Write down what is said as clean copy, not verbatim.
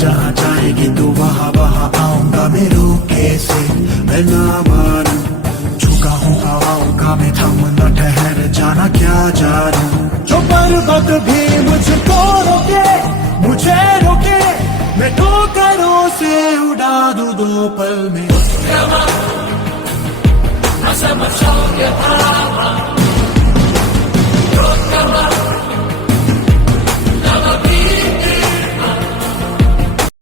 जहाँ जाएगी तू वहाँ वहाँ आऊंगा मैं रुके से, मैं ना मानूं झुका हूँ हवाओं का मैं, थम न ठहर जाना क्या जानूं। जो पर्वत भी मुझको रोके, मुझे रोके, मैं ठोकरों से उड़ा दूं 2 पल में। I said my soul get high.